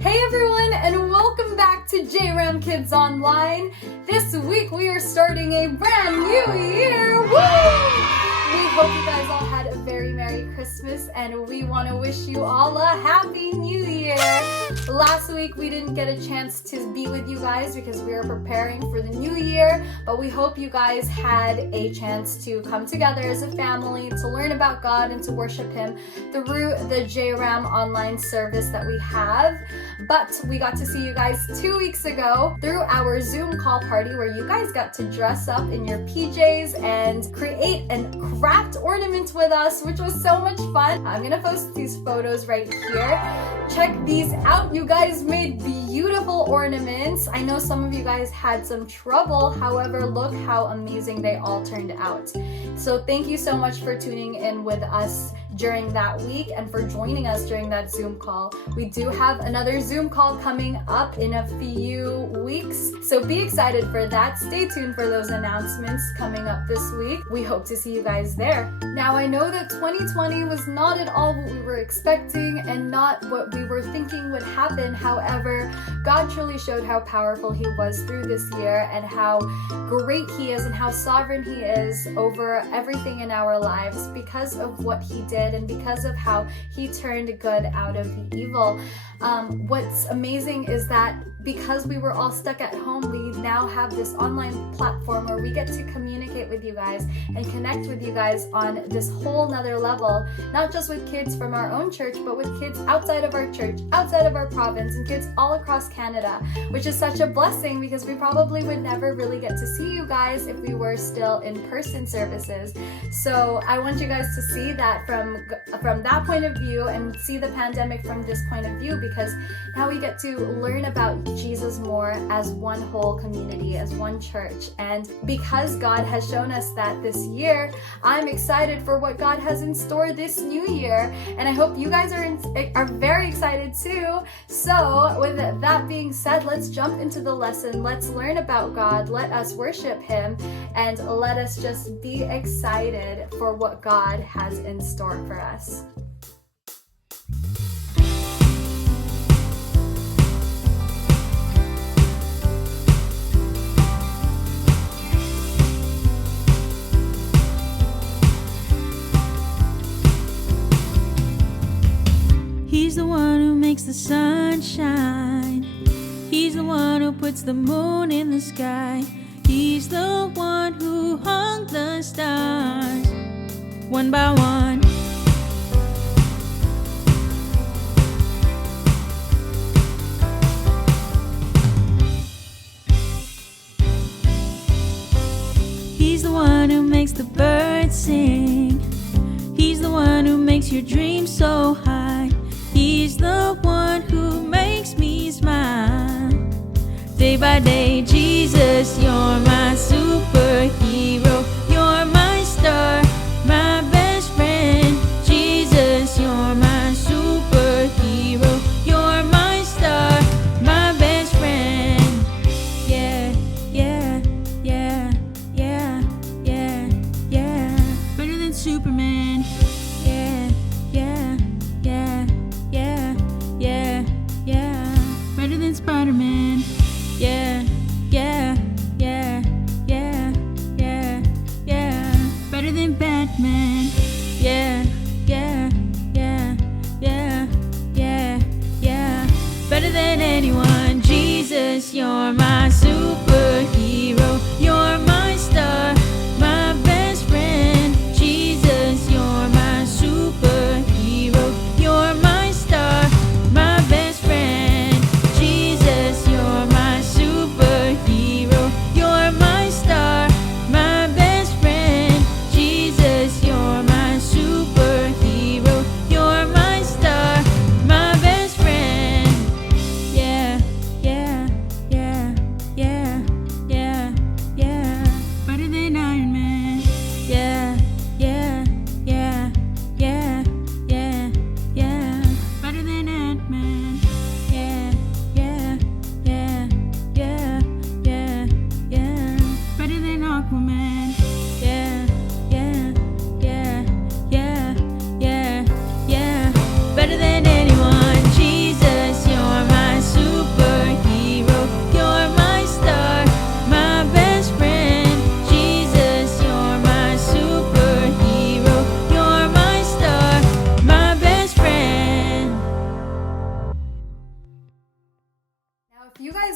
Hey everyone, and welcome back to JRAM Kids Online. This week we are starting a brand new year. Woo! We hope you guys all had a very Merry Christmas, and we want to wish you all a Happy New Year. Last week we didn't get a chance to be with you guys because we were preparing for the new year, but we hope you guys had a chance to come together as a family to learn about God and to worship Him through the JRAM online service that we have. But we got to see you guys 2 weeks ago through our Zoom call party where you guys got to dress up in your PJs and create and craft ornaments with us, which was so much fun. I'm gonna post these photos right here. Check these out. You guys made beautiful ornaments. I know some of you guys had some trouble, however, look how amazing they all turned out. So thank you so much for tuning in with us during that week and for joining us during that Zoom call. We do have another Zoom call coming up in a few weeks, so be excited for that. Stay tuned for those announcements coming up this week. We hope to see you guys there. Now, I know that 2020 was not at all what we were expecting and not what we were thinking would happen. However, God truly showed how powerful He was through this year and how great He is and how sovereign He is over everything in our lives because of what He did and because of how He turned good out of the evil. What's amazing is that because we were all stuck at home, we now have this online platform where we get to communicate with you guys and connect with you guys on this whole nother level, not just with kids from our own church, but with kids outside of our church, outside of our province, and kids all across Canada, which is such a blessing because we probably would never really get to see you guys if we were still in-person services. So I want you guys to see that from that point of view and see the pandemic from this point of view, because now we get to learn about Jesus more as one whole community, as one church. And because God has shown us that this year, I'm excited for what God has in store this new year, and I hope you guys are very excited too. So with that being said, let's jump into the lesson. Let's learn about God, let us worship Him, and let us just be excited for what God has in store for us. He's the one who makes the sun shine. He's the one who puts the moon in the sky. He's the one who hung the stars one by one. He's the one who makes the birds sing. He's the one who makes your dreams so high. He's the one who makes me smile. Day by day, Jesus, you're my superhero. You're my star, my best friend. Jesus, you're my superhero. You're my star, my best friend. Yeah, yeah, yeah, yeah, yeah, yeah. Better than Superman. Yeah, yeah, yeah. Yeah, yeah, yeah. Better than Spider-Man. Yeah, yeah, yeah, yeah, yeah, yeah. Better than Batman. Yeah, yeah, yeah, yeah, yeah, yeah. Better than anyone. Jesus, you're my superhero. You're my star, my best friend. Jesus, you're my superhero. You're my star, my best friend. Jesus, you're my superhero. You're my star, my best friend. Jesus, you're my superhero. You're my star, my best friend. Yeah, yeah, yeah, yeah.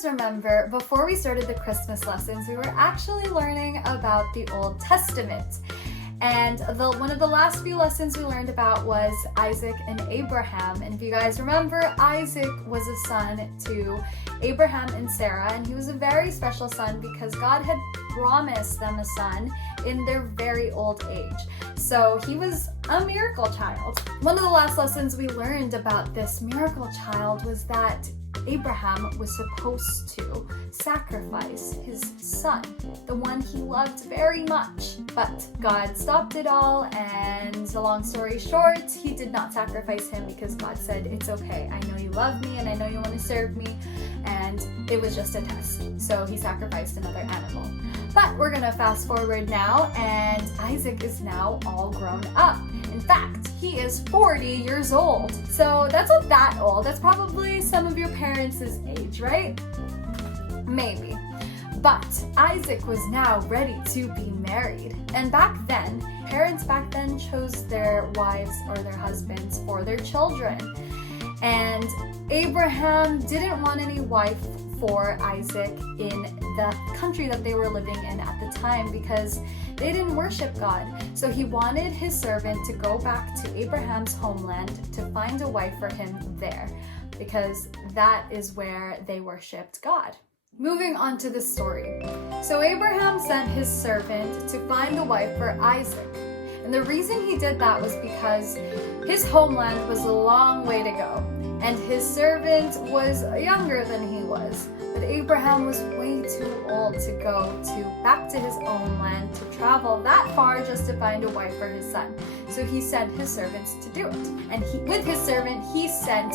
guys remember, before we started the Christmas lessons, we were actually learning about the Old Testament. And one of the last few lessons we learned about was Isaac and Abraham. And if you guys remember, Isaac was a son to Abraham and Sarah, and he was a very special son because God had promised them a son in their very old age. So he was a miracle child. One of the last lessons we learned about this miracle child was that Abraham was supposed to sacrifice his son, the one he loved very much. But God stopped it all, and the long story short, he did not sacrifice him because God said, it's okay, I know you love me and I know you want to serve me, and it was just a test. So he sacrificed another animal. But we're gonna fast forward now, and Isaac is now all grown up. In fact, he is 40 years old. So that's not that old. That's probably some of your parents' age, right? Maybe. But Isaac was now ready to be married. And back then, parents back then chose their wives or their husbands for their children. And Abraham didn't want any wife for Isaac in the country that they were living in at the time because they didn't worship God. So he wanted his servant to go back to Abraham's homeland to find a wife for him there because that is where they worshiped God. Moving on to the story. So Abraham sent his servant to find a wife for Isaac. And the reason he did that was because his homeland was a long way to go. And his servant was younger than he was. But Abraham was way too old to go back to his own land, to travel that far just to find a wife for his son. So he sent his servants to do it. And with his servant, he sent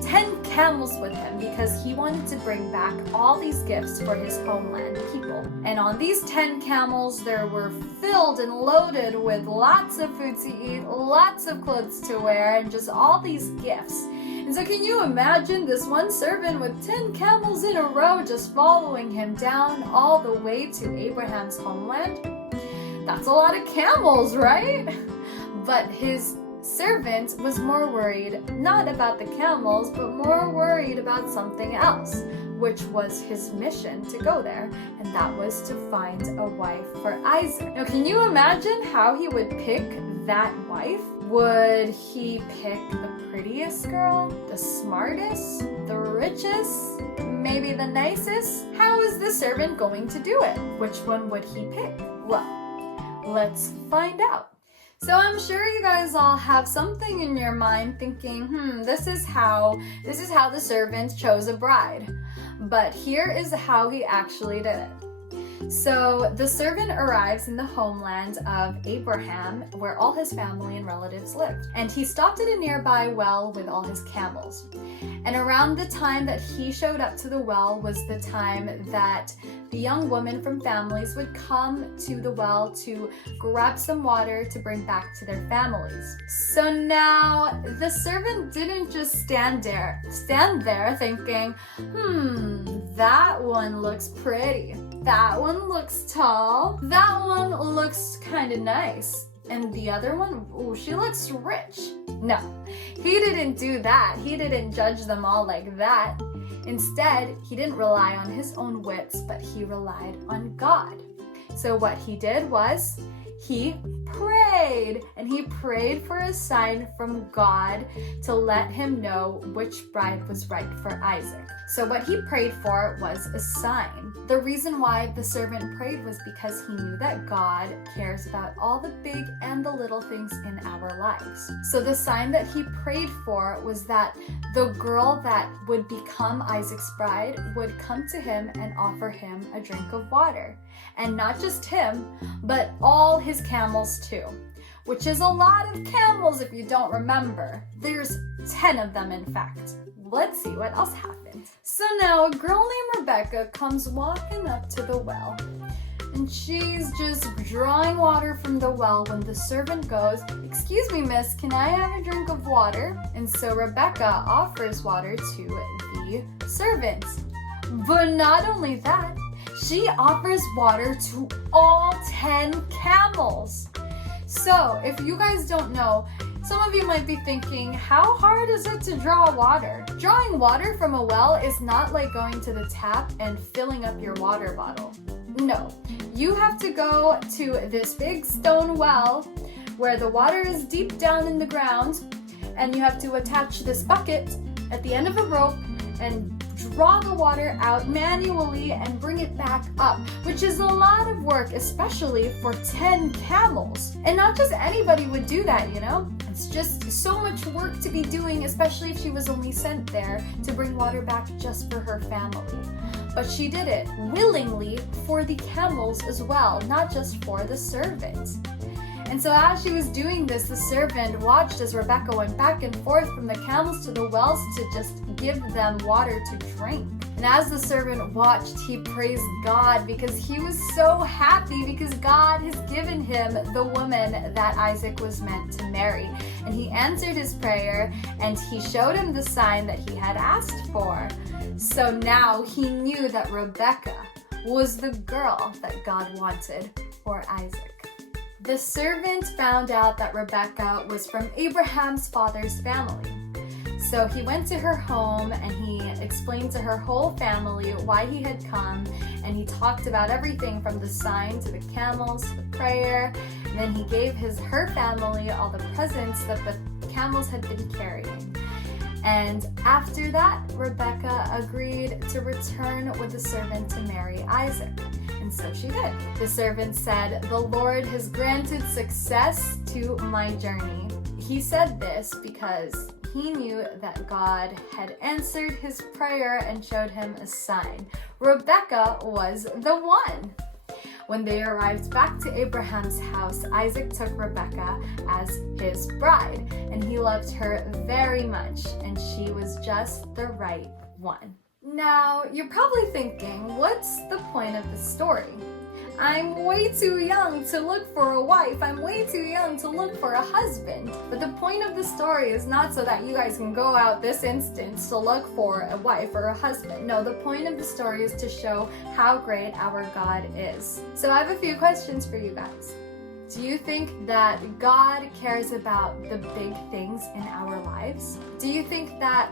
10 camels with him because he wanted to bring back all these gifts for his homeland people. And on these 10 camels, there were filled and loaded with lots of food to eat, lots of clothes to wear, and just all these gifts. And so can you imagine this one servant with 10 camels in a row just following him down all the way to Abraham's homeland? That's a lot of camels, right? But his servant was more worried not about the camels, but more worried about something else, which was his mission to go there, and that was to find a wife for Isaac. Now, can you imagine how he would pick that wife? Would he pick the prettiest girl, the smartest, the richest, maybe the nicest? How is the servant going to do it? Which one would he pick? Well, let's find out. So I'm sure you guys all have something in your mind thinking, this is how the servant chose a bride. But here is how he actually did it. So the servant arrives in the homeland of Abraham, where all his family and relatives lived. And he stopped at a nearby well with all his camels. And around the time that he showed up to the well was the time that the young women from families would come to the well to grab some water to bring back to their families. So now the servant didn't just stand there thinking, that one looks pretty. That one looks tall. That one looks kind of nice. And the other one, she looks rich. No, he didn't do that. He didn't judge them all like that. Instead, he didn't rely on his own wits, but he relied on God. So what he did was he prayed, and he prayed for a sign from God to let him know which bride was right for Isaac. So what he prayed for was a sign. The reason why the servant prayed was because he knew that God cares about all the big and the little things in our lives. So the sign that he prayed for was that the girl that would become Isaac's bride would come to him and offer him a drink of water. And not just him, but all his camels too, which is a lot of camels if you don't remember. There's 10 of them, in fact. Let's see what else happened. So now a girl named Rebekah comes walking up to the well, and she's just drawing water from the well when the servant goes, "Excuse me, miss, can I have a drink of water?" And so Rebekah offers water to the servant. But not only that, she offers water to all 10 camels. So if you guys don't know, Some of you might be thinking, how hard is it to draw water? Drawing water from a well is not like going to the tap and filling up your water bottle. No, you have to go to this big stone well where the water is deep down in the ground, and you have to attach this bucket at the end of a rope and draw the water out manually and bring it back up, which is a lot of work, especially for 10 camels. And not just anybody would do that, you know? It's just so much work to be doing, especially if she was only sent there to bring water back just for her family. But she did it willingly for the camels as well, not just for the servant. And so as she was doing this, the servant watched as Rebekah went back and forth from the camels to the wells to just give them water to drink. And as the servant watched, he praised God because he was so happy because God has given him the woman that Isaac was meant to marry. And he answered his prayer and he showed him the sign that he had asked for. So now he knew that Rebekah was the girl that God wanted for Isaac. The servant found out that Rebekah was from Abraham's father's family. So he went to her home and he explained to her whole family why he had come, and he talked about everything from the sign to the camels to the prayer, and then he gave her family all the presents that the camels had been carrying. And after that, Rebekah agreed to return with the servant to marry Isaac. And so she did. The servant said, "The Lord has granted success to my journey." He said this because he knew that God had answered his prayer and showed him a sign. Rebekah was the one. When they arrived back to Abraham's house, Isaac took Rebekah as his bride, and he loved her very much, and she was just the right one. Now, you're probably thinking, what's the point of the story? I'm way too young to look for a wife. I'm way too young to look for a husband. But the point of the story is not so that you guys can go out this instant to look for a wife or a husband. No, the point of the story is to show how great our God is. So I have a few questions for you guys. Do you think that God cares about the big things in our lives? Do you think that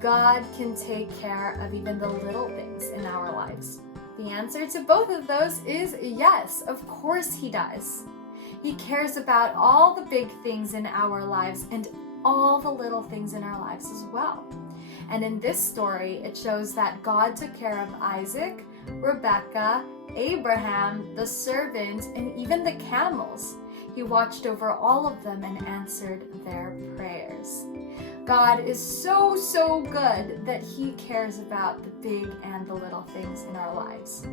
God can take care of even the little things in our lives? The answer to both of those is yes, of course he does. He cares about all the big things in our lives and all the little things in our lives as well. And in this story, it shows that God took care of Isaac, Rebekah, Abraham, the servant, and even the camels. He watched over all of them and answered their prayers. God is so, so good that he cares about the big and the little things in our lives.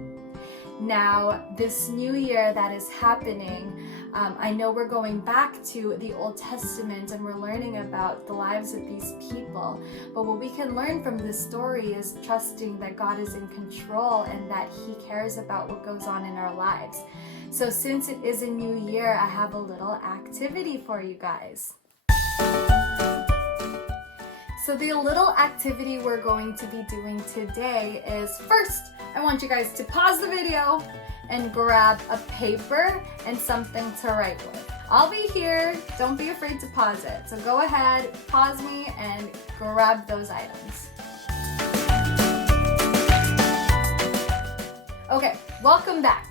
Now, this new year that is happening, I know we're going back to the Old Testament and we're learning about the lives of these people. But what we can learn from this story is trusting that God is in control and that he cares about what goes on in our lives. So since it is a new year, I have a little activity for you guys. So the little activity we're going to be doing today is, first, I want you guys to pause the video and grab a paper and something to write with. I'll be here, don't be afraid to pause it. So go ahead, pause me, and grab those items. Okay, welcome back.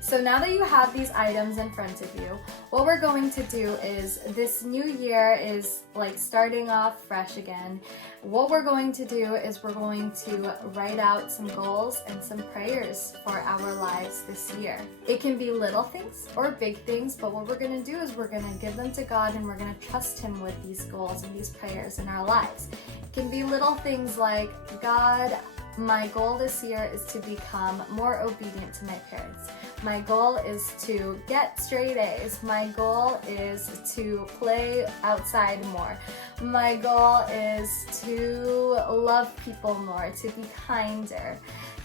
So now that you have these items in front of you, what we're going to do is, this new year is like starting off fresh again. What we're going to do is we're going to write out some goals and some prayers for our lives this year. It can be little things or big things, but what we're going to do is we're going to give them to God and we're going to trust him with these goals and these prayers in our lives. It can be little things like, God, my goal this year is to become more obedient to my parents. My goal is to get straight A's. My goal is to play outside more. My goal is to love people more, to be kinder.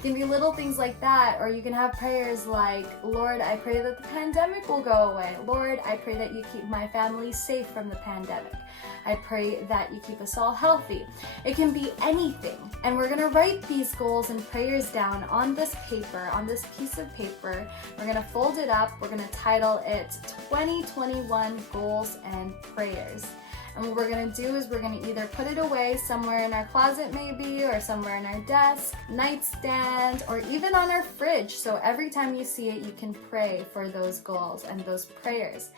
It can be little things like that, or you can have prayers like, Lord, I pray that the pandemic will go away. Lord, I pray that you keep my family safe from the pandemic. I pray that you keep us all healthy. It can be anything. And we're gonna write these goals and prayers down on this paper, on this piece of paper. We're gonna fold it up. We're gonna title it 2021 Goals and Prayers. And what we're gonna do is we're gonna either put it away somewhere in our closet maybe, or somewhere in our desk, nightstand, or even on our fridge. So every time you see it, you can pray for those goals and those prayers.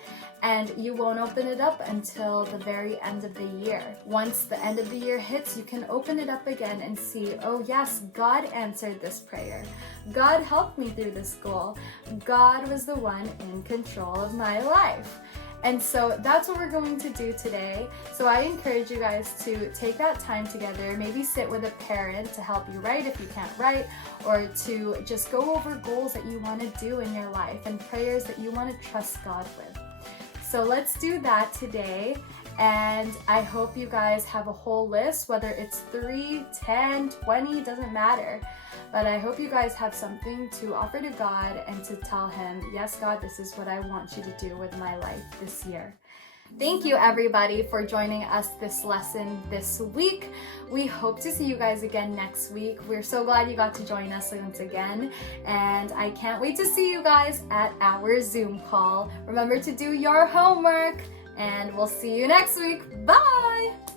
And you won't open it up until the very end of the year. Once the end of the year hits, you can open it up again and see, oh yes, God answered this prayer. God helped me through this goal. God was the one in control of my life. And so that's what we're going to do today. So I encourage you guys to take that time together, maybe sit with a parent to help you write if you can't write, or to just go over goals that you want to do in your life and prayers that you want to trust God with. So let's do that today. And I hope you guys have a whole list, whether it's 3, 10, 20, doesn't matter. But I hope you guys have something to offer to God and to tell Him, yes, God, this is what I want you to do with my life this year. Thank you, everybody, for joining us this lesson this week. We hope to see you guys again next week. We're so glad you got to join us once again. And I can't wait to see you guys at our Zoom call. Remember to do your homework. And we'll see you next week. Bye!